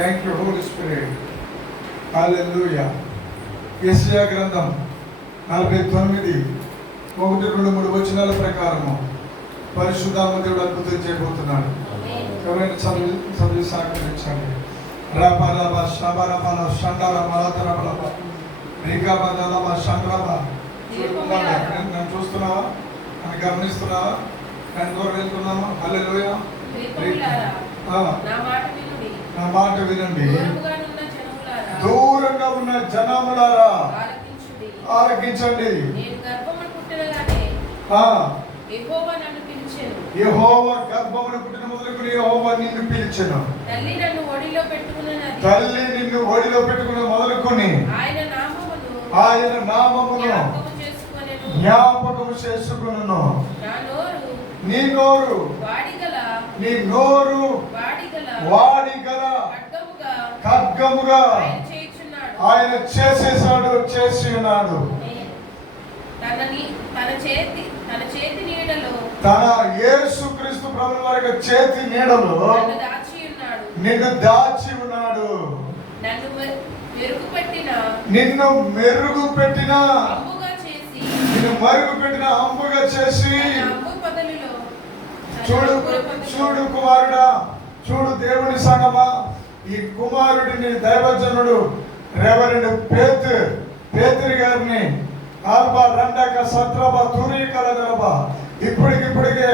Thank you Holy Spirit hallelujah యెషయా గ్రంథం నలభై తొమ్మిది ఒకటి రెండు మూడు వచనాల ప్రకారము పరిశుద్ధాత్మ దేవుడు అద్భుతం చేయబోతున్నాడు. ఎవరైనా చదివి చదివి సహకరించండి. రపరబ శబరబల షండర మలతరబలబ రీకాబదలబ షండ్రబ నన్ను చూస్తున్నావా? నన్ను గమనిస్తున్నావా? నన్ను దూరం వెళ్తున్నావా? ఆ, నా మాట వినుడి. దూరంగా ఉన్న జనములారా ఆలకించుడి. యెహోవా గర్భమున పుట్టిన మొదలుకొని యెహోవా నిన్ను పిలిచెను. తల్లి నన్ను ఒడిలో పెట్టుకున్నది తల్లి నిన్ను ఒడిలో పెట్టుకుని మొదలుకొని ఆయన నామమును జ్ఞాపకము చేసుకొనెను. జ్ఞాపకము చేసుకును నా నోరు నీ నోరు వాడిగల ఖడ్గముగా ఆయన చేసేసాడు చేసి ఉన్నాడు తన చేతి తన చేతి నీడలో తన యేసుక్రీస్తు ప్రభుల వారి చేతి నీడలో నన్ను దాచి ఉన్నాడు నిన్ను మెరుగు పెట్టిన నిన్ను మరుగు పెట్టిన అంబుగా చేసి తన అంబు పొదలులో తన చూడు చూడు కుమారుడా చూడు దేవుని సంగమా. ఈ కుమారుడిని దైవజనుడు రెవరెండ్ పేత్ పేతురి గారిని ఆల్బ రండక సత్రబ తూరీకల గలబ. ఇప్పటికిప్పటికే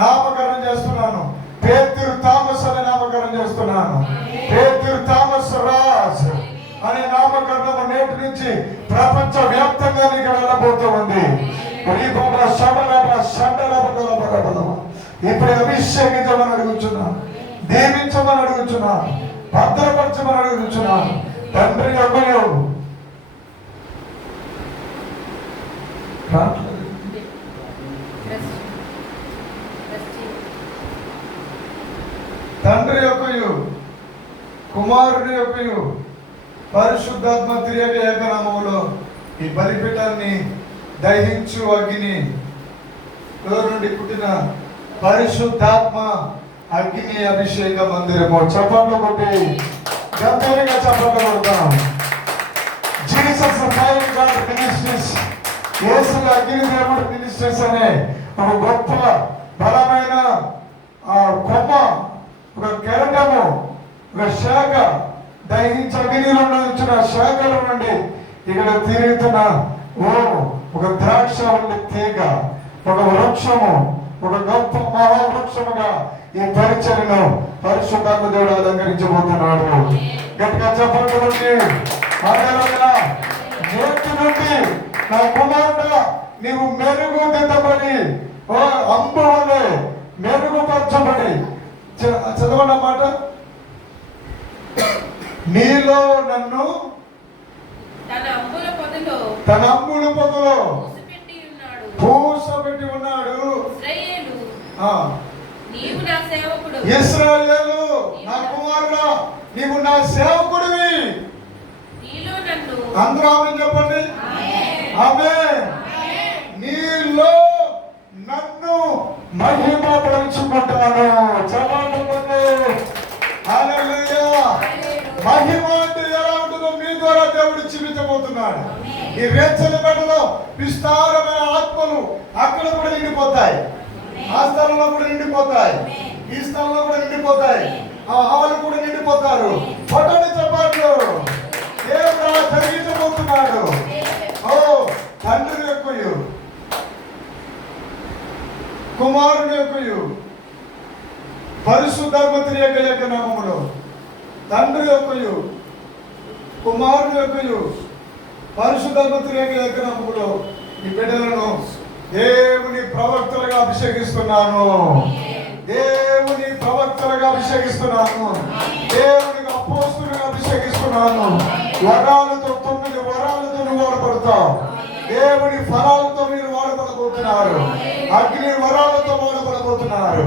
నామకరణం చేస్తున్నాను. పేతురు థామస్ అని నామకరణం చేస్తున్నాను. పేతురు థామస్ రాజ్ అనే నామకరణం నేటి నుంచి ప్రపంచ వ్యాప్తంగా నీకు వెళ్ళబోతూ ఉంది. ఈ బాబా ఇప్పుడు అభిషేకించమని అడుగుచున్నా దీవించమని అడుగుచున్నా భద్రపరచమని అడుగుచున్నా తండ్రి యొక్కయు తండ్రి యొక్కయు కుమారుని యొక్కయు పరిశుద్ధాత్మ తిరిగి ఏకనామములో ఈ బలిపీఠాన్ని దహించు అగ్ని. నుండి పుట్టిన పరిశుద్ధాత్మ అగ్ని అభిషేక మందిరము చప్పట్లు కొట్టి గంభీరంగా చప్పట్లు కొడతాం. జీసస్ ఫైర్ గాడ్ మినిస్ట్రీస్ యేసు అగ్ని దేవుడు మినిస్ట్రీస్ అనే ఒక గొప్ప బలమైన కొమ్మ ఒక కెరటము ఒక శాఖ దహించి అగ్నిలో వచ్చిన శాఖల నుండి ఇక్కడ తిరుగుతున్న ఓ ఒక ద్రాక్ష ఉండే తీగ ఒక వృక్షము ఒక గొప్ప మహావృక్షముగా ఈ పరిచయను పరిశుద్ధాత్మ దేవుడు అలంకరించబోతున్నాడు. గట్టిగా చెప్పండి. నేటి నుండి నా కుమారుడు నీవు మెరుగు దిద్దబడి అంబు వలె మెరుగుపరచబడి. చ- చదవండి ఆ మాట. నీలో నన్ను తన అంబుల పొదలో మూసిపెట్టి ఉన్నాడు. నీవు నా సేవకుడు. ఇస్రాయేలు నా కుమారుడా నీవు నా సేవకుడివి. అందరూ ఆమె చెప్పండి. ఆమె నీలో నన్ను మహిమ పరుచుకుంటాను చెప్పండి మహిమ అంటే ఎలా ఉంటుందో మీ ద్వారా దేవుడు చూపించబోతున్నాడు. ఈ రేచల మెడలో విస్తారమైన ఆత్మలు అక్కడ కూడా నిండిపోతాయి. ఆ స్థలంలో కూడా నిండిపోతాయి. ఈ స్థలంలో కూడా నిండిపోతాయి. ఆ హాలు కూడా నిండిపోతారు. పొట్టని చెప్పారు దేవుడు అలా జరిగించబోతున్నాడు ఓ తండ్రి యొక్కయు. కుమారుని యొక్కయు. పరిశుద్ధాత్మతి యొక్క యొక్క నామములో. తండ్రి యొక్కయు. కుమారుని యొక్కయు. పరిశుద్ధాత్మతి యొక్క యొక్క ఈ బిడ్డలను దేవుని ప్రవక్తలుగా అభిషేకిస్తున్నాను. దేవుని ప్రవక్తలుగా అభిషేకిస్తున్నాను. దేవునికి అపోస్తులుగా అభిషేకిస్తున్నాను. వరాలతో తొమ్మిది వరాలతో నువ్వు వాడబడతావు. దేవుని ఫలాలతో మీరు వాడబడబోతున్నారు. అగ్ని వరాలతో వాడబడబోతున్నారు.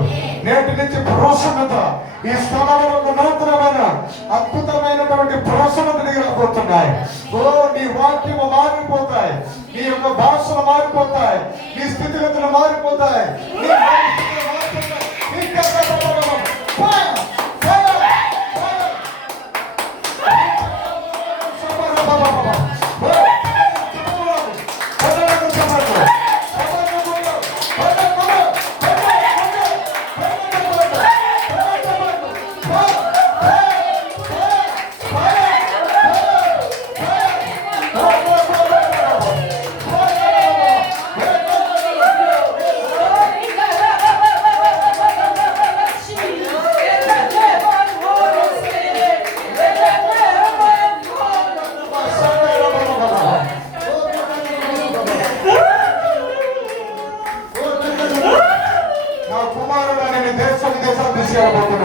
నేటి నుంచి ప్రసన్నత ఈ స్థలంలో నూతనమైన అద్భుతమైనటువంటి ప్రసన్నత రాబోతున్నాయి. ఓ నీ వాక్యము మారిపోతాయి. నీ యొక్క భాషలు మారిపోతాయి. నీ స్థితిగతులు మారిపోతాయి.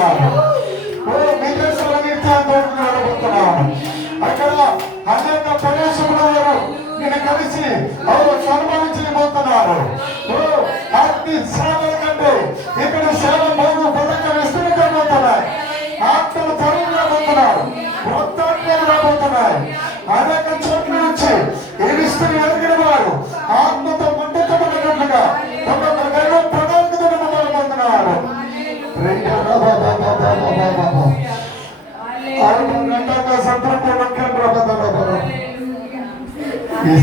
పొందుతున్నాము ఓ మిత్రుల నిత్యాన్ని పొందుతున్నాము అక్కడ అనేక ప్రవేశములు నేను కలిసి వారు సన్మానించబోతున్నారు ఓ అన్ని సేవల కంటే ఇక్కడ సేవ బోధ బతక విస్తరించబోతున్నాయి. ఆత్మలు తరువులు రాబోతున్నారు రాబోతున్నాయి. అనేక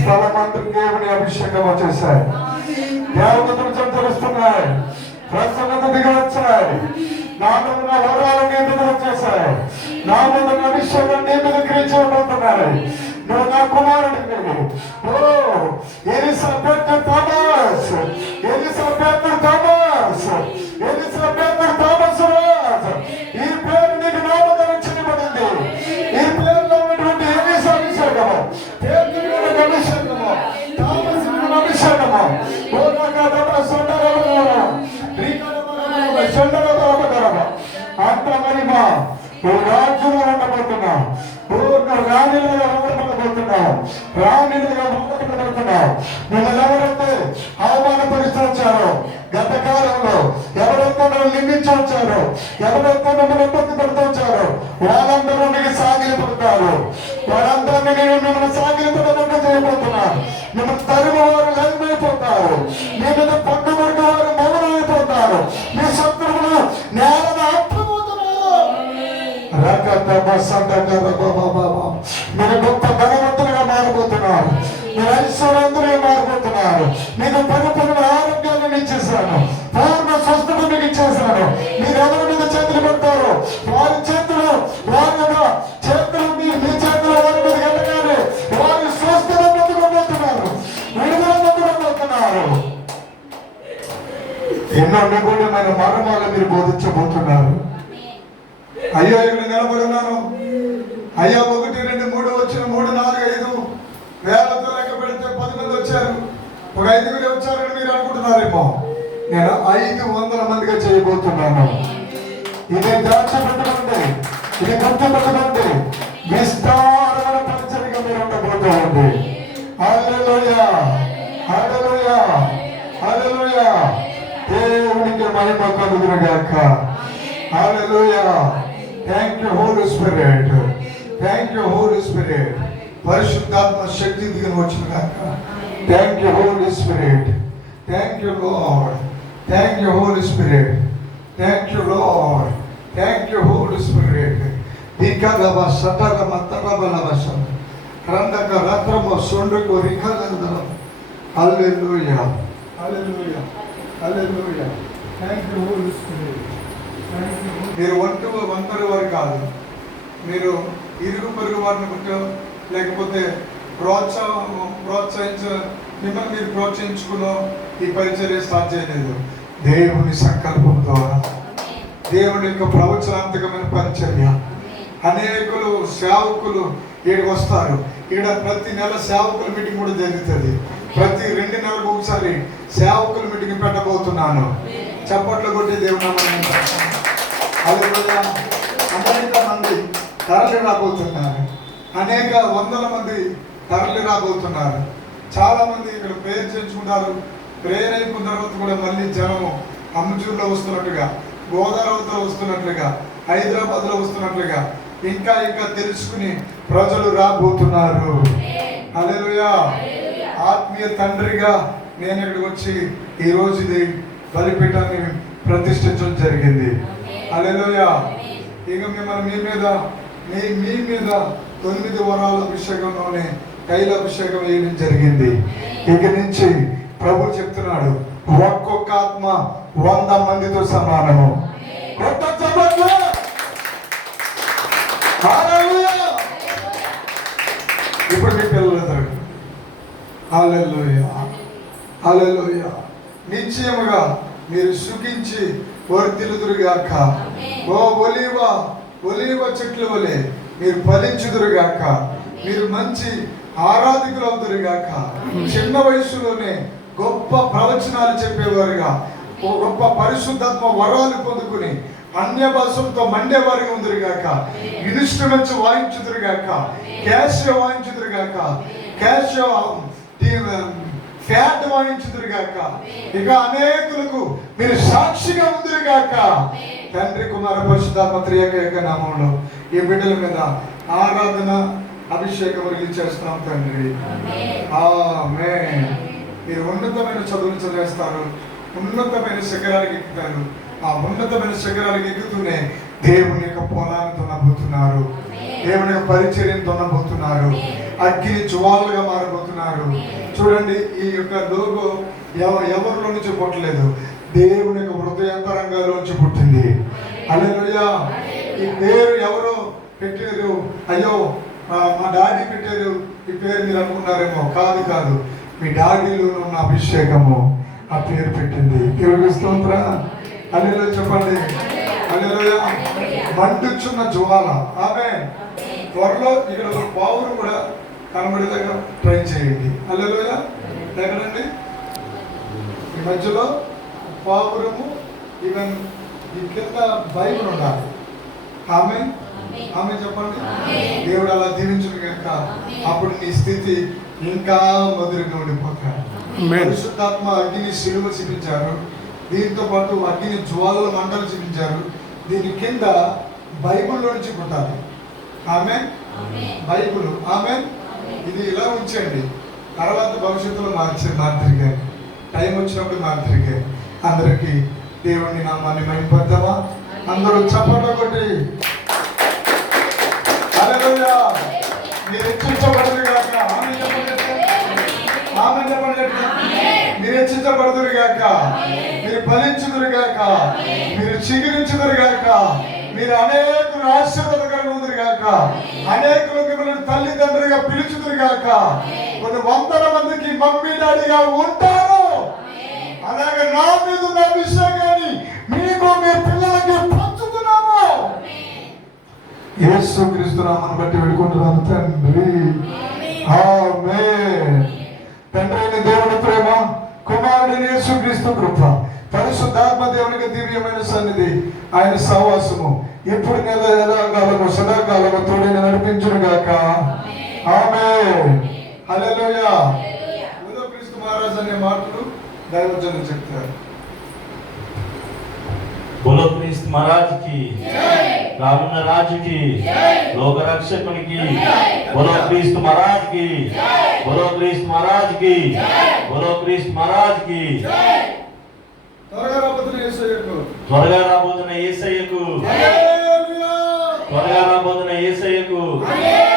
స్థలం అందరూ దేవుని అభిషేకం వచ్చేసాయి దేవతలు సంచరిస్తున్నాయి. ప్రసన్నత దిగి వచ్చాయి నాలో ఉన్న వరాలు నీ మీద వచ్చేసాయి నా మీద ఉన్న అభిషేకం నీ మీద క్రీచబడుతున్నాయి నువ్వు నా కుమారుడివి. ఓ ఎలిసబెత్ థామస్ పూర్ణ రాణిలుగా ఉండబోతున్నావు రాణిలుగా ఉండబోతున్నావు మిమ్మల్ని ఎవరైతే అవమానపరిస్తూ వచ్చారో గత కాలంలో ఎవరైతే మిమ్మల్ని నిందించి వచ్చారో ఎవరైతే మిమ్మల్ని ఇబ్బంది పెడుతూ వచ్చారో వాళ్ళందరూ మీకు నేను మిమ్మల్ని మీరు గొప్ప ధనవంతులుగా మారిపోతున్నారు మీరు ఐశ్వర్యవంతులుగా మారిపోతున్నారు మీకు పరిపూర్ణ ఆరోగ్యాన్ని మీకు ఇచ్చేసాను పూర్ణ స్వస్థత మీకు ఇచ్చేసాను మీరు ఎవరి మీద చేతులు పెడతారు వారి చేతులు ఇది దాచిపెట్టుకోండి ఇది గుర్తుపెట్టుకోండి విస్తారమైన పరిచయగా మీరు ఉండబోతుంది హల్లెలూయా! హల్లెలూయా! హల్లెలూయా! దేవునికి మహిమ కలుగును గాక hallelujah! Thank you Holy Spirit thank you Holy Spirit పరిశుద్ధాత్మ శక్తి దిగిన వచ్చిన గాక thank you Holy Spirit thank you Lord thank you Holy Spirit thank you Lord thank you Holy Spirit దిక్కలవ సతరమ తరబలవ సత క్రందక రత్రమ సొండుకు రిఖలందరం hallelujah hallelujah hallelujah thank you Holy Spirit మీరు ఒంటు ఒంటరి వారు కాదు. మీరు ఇరుగు పొరుగు వారిని బట్టి లేకపోతే ప్రోత్సాహ ప్రోత్సహించ మిమ్మల్ని మీరు ప్రోత్సహించుకునో ఈ పరిచర్య స్టార్ట్ చేయలేదు దేవుని సంకల్పం ద్వారా దేవుని యొక్క ప్రవచనాంతకమైన పరిచర్య. అనేకులు సేవకులు ఈడికి వస్తారు. ఈడ ప్రతి నెల సేవకుల మీటింగ్ కూడా జరుగుతుంది. ప్రతి రెండు నెలలకు ఒకసారి సేవకుల మీటింగ్ పెట్టబోతున్నాను. చప్పట్లు కొట్టి దేవుని హల్లెలూయా. అనేక మంది తరలి రాబోతున్నారు. అనేక వందల మంది తరలి రాబోతున్నారు. చాలా మంది ఇక్కడ ప్రేయర్ చేయించుకుంటారు. ప్రేయర్ అయిపోయిన తర్వాత కూడా మళ్ళీ జనం అమ్ముచూరులో వస్తున్నట్టుగా. గోదావరిలో వస్తున్నట్లుగా హైదరాబాద్లో వస్తున్నట్లుగా ఇంకా ఇంకా తెలుసుకుని ప్రజలు రాబోతున్నారు. హల్లెలూయా. ఆత్మీయ తండ్రిగా నేను ఇక్కడికి వచ్చి ఈ రోజు ఇది బలిపీఠాన్ని ప్రతిష్ఠించడం జరిగింది. హల్లెలూయా. ఇక మిమ్మల్ని మీ మీద మీ మీ మీద తొమ్మిది వరాల అభిషేకంలోనే తైల అభిషేకం వేయడం జరిగింది. ఇక నుంచి ప్రభు చెప్తున్నాడు ఒక్కొక్క ఆత్మ వంద మందితో సమానము. కొత్త చప్పట్లు. ఇప్పుడు మీ పిల్లలందరూ హల్లెలూయా హల్లెలూయా నిశ్చయముగా మీరు సుఖించి వర్ధిల్లుదురుగాక ఓ ఒలీవ ఒలీవ చెట్లు వలె మీరు ఫలించుదురుగాక మీరు మంచి ఆరాధికులు అవుతురుగాక చిన్న వయసులోనే గొప్ప ప్రవచనాలు చెప్పేవారుగా. గొప్ప పరిశుద్ధాత్మ వరాలు పొందుకుని అన్య భాషలతో మండేవారుగా ఉందిరుగాక. ఇన్స్ట్రుమెంట్స్ వాయించుదురుగాక. క్యాష్ వాయించుదురుగాక. క్యాష్ ఫ్యాట్ వాయించుదురు గాక ఇక అనేకులకు మీరు సాక్షిగా ఉందిరు గాక తండ్రి కుమార పరిశుద్ధాత్మ త్రియక యొక్క నామంలో ఈ బిడ్డల మీద ఆరాధన అభిషేకం రిలీజ్ చేస్తున్నాం తండ్రి. ఆమేన్. మీరు ఉన్నతమైన చదువులు చదివేస్తారు ఉన్నతమైన శిఖరాలకు ఎక్కుతారు ఆ ఉన్నతమైన శిఖరాలకు ఎక్కుతూనే దేవుని యొక్క పొలాన్ని దున్నబోతున్నారు దేవుని యొక్క పరిచర్యను దున్నబోతున్నారు అగ్ని జ్వాలలుగా మారబోతున్నారు చూడండి ఈ యొక్క లోగో ఎవ ఎవరిలో నుంచి పుట్టలేదు? దేవుని యొక్క హృదయాంతరంగాల్లోంచి పుట్టింది. అల్లెలుయా ఈ పేరు ఎవరు పెట్టారు అయ్యో మా డాడీ పెట్టారు. ఈ పేరు మీరు అనుకున్నారేమో? కాదు కాదు. మీ డాడీలో ఉన్న అభిషేకము ఆ పేరు పెట్టింది. దేవుడికి స్తోత్ర. అల్లెలో చెప్పండి. అల్లెలుయా మండుచున్న జ్వాల. ఆమె త్వరలో ఇక్కడ ఒక పావును కూడా కనబడేదాకా ట్రై చేయండి. అల్లెలుయా ఎక్కడండి? ఈ మధ్యలో పావురము ఈవెన్ ఈ కింద బైబిల్ ఉండాలి. ఆమె ఆమె చెప్పండి. దేవుడు అలా దీవించును కనుక అప్పుడు నీ స్థితి ఇంకా మధురంగా ఉండిపోతాడు పరిశుద్ధాత్మ అగ్ని సిలువ చూపించారు. దీంతో పాటు అగ్ని జ్వాలల మంటలు చూపించారు. దీని కింద బైబిల్లో నుంచి పుట్టాలి. ఆమె బైబిల్. ఆమె ఇది ఇలా ఉంచండి. తర్వాత భవిష్యత్తులో మార్చి మార్తిరిగా టైం వచ్చినప్పుడు మార్తిరిగా అందరికీ దేవుని నామాన్ని మైపడతామా అందరూ చప్పట్లు కొట్టి. హల్లెలూయా. మీరు మీరు హెచ్చించబడదురు గాక మీరు ఫలించుదురు గాక మీరు చిగురించుదురు గాక మీరు అనేకులు ఆశీర్వాదకరంగా ఉందిరు గాక అనేకులు మిమ్మల్ని తల్లిదండ్రులుగా పిలుచుదురు గాక కొన్ని వందల మందికి మమ్మీ డాడీగా ఉంటారు. అలాగే నా మీద ఉన్న అభిషేకాన్ని మీకు మీ పిల్లలకి పంచుతున్నాము. యేసు క్రీస్తు నామను బట్టి వేడుకుంటున్నాము తండ్రి. ఆమేన్. కుమారుడైన యేసు క్రీస్తు కృప పరిశుద్ధాత్మ దేవునికి దివ్యమైన సన్నిధి ఆయన సహవాసము. ఇప్పుడు నెల ఎలాకాలము సదాకాలము తోడైన నడిపించును గాక. ఆమె క్రీస్తు మహారాజ్ అనే మాటలు చెప్తారు. బోలో క్రీస్తు మహారాజ్కి రానున్న రాజుకి లోక రక్షకునికి బోలో క్రీస్తు మహారాజ్ కి బోలో క్రీస్తు మహారాజ్కి బోలో క్రీస్తు మహారాజ్కి త్వరగా రాబోతున్న యేసయ్యకు. త్వరగా రాబోతున్న ఏసయ్యకు హల్లెలూయా। త్వరగా రాబోతున్న ఏసయ్యకు హల్లెలూయా।